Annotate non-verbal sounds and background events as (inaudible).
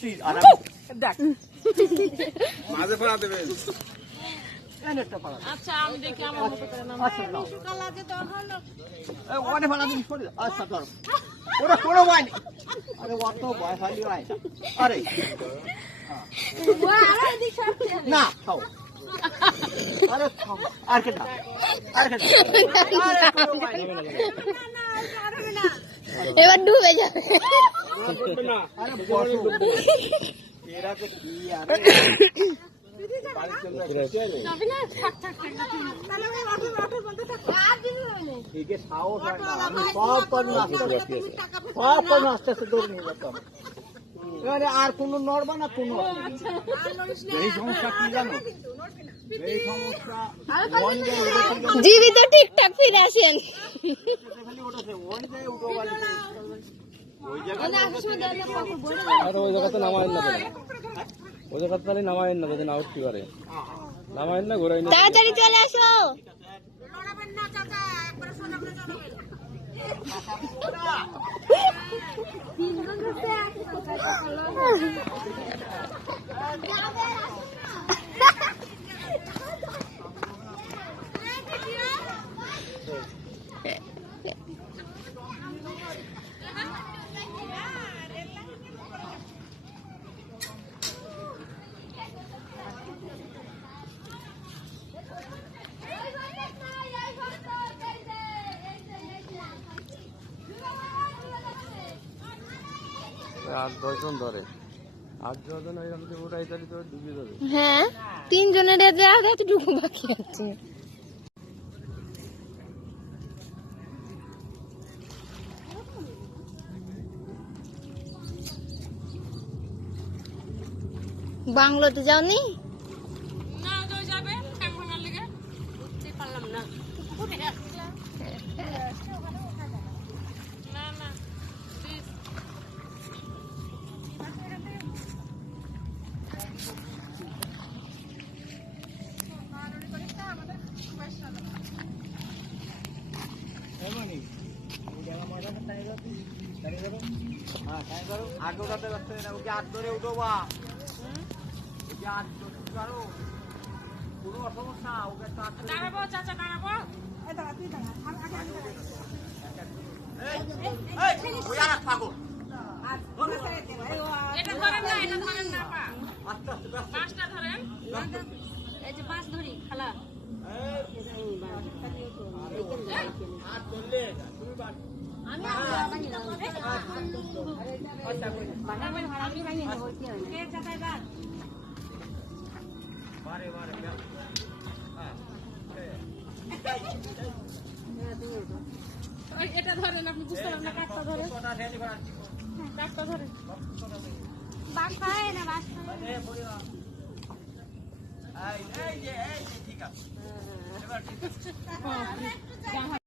তুই আর আমি- দেখ মাঝে পড়া দেবেন এনে একটা পালা আচ্ছা আমি দেখি আমার মতো করে নাম আচ্ছা দাও এই ওখানে পালা দিবি সরে আচ্ছা ধরো। (laughs) ওরা কোনো ভয় নেই। আরে অত ভয় ফালি হয়। (laughs) না। আরে না খাও আরে খাও আর কে না আর কে না আরে কোনো ভয় নেই। এবার ডুবে যাবে আরে বসো এরা তো কি আরে এদিকে সাহস হয় না আমি সব কর্ম আস্তে আস্তে সব কর্ম আস্তে আস্তে দৌড় নিয়ে যেতাম এবারে আর কোনো নড়বা না কোনো এই সমস্যা কি জানো? এই সমস্যা জীবিত ঠিকঠাক ফিরে আসেন আর ওই জায়গাতে নামায়েন না ওই জায়গাতে তাহলে নামায়েন না যদি না উঠতে পারে নামায়েন না ঘোরাই না। তাড়াতাড়ি চলে আসো। (laughs) Bilmiyorum. (laughs) আট দশজন ধরে। আট দশজন এরকম তাহলে তো ডুবে যাবে হ্যাঁ তিনজনের বাকি আছে। বাংলোতে যাওনি? যাবে লেগে। পারলাম। না (laughs) না প্লিজ হ্যাঁ তাই করো ওকে হাত ধরে উঠো বা ওকে হাত ধরে পারো কোনো দাঁড়াবো চাচা দাঁড়াবো এটা ধরেন না এটা ধরেন না পাঁচটা ধরেন এই যে পাঁচ ধরি খালা এটা ধরেন আপনি বুঝতে পারেন না কাঠটা ধরেন। কাঠটা ধরেন। ঠিক আছে। ঠিক আছে।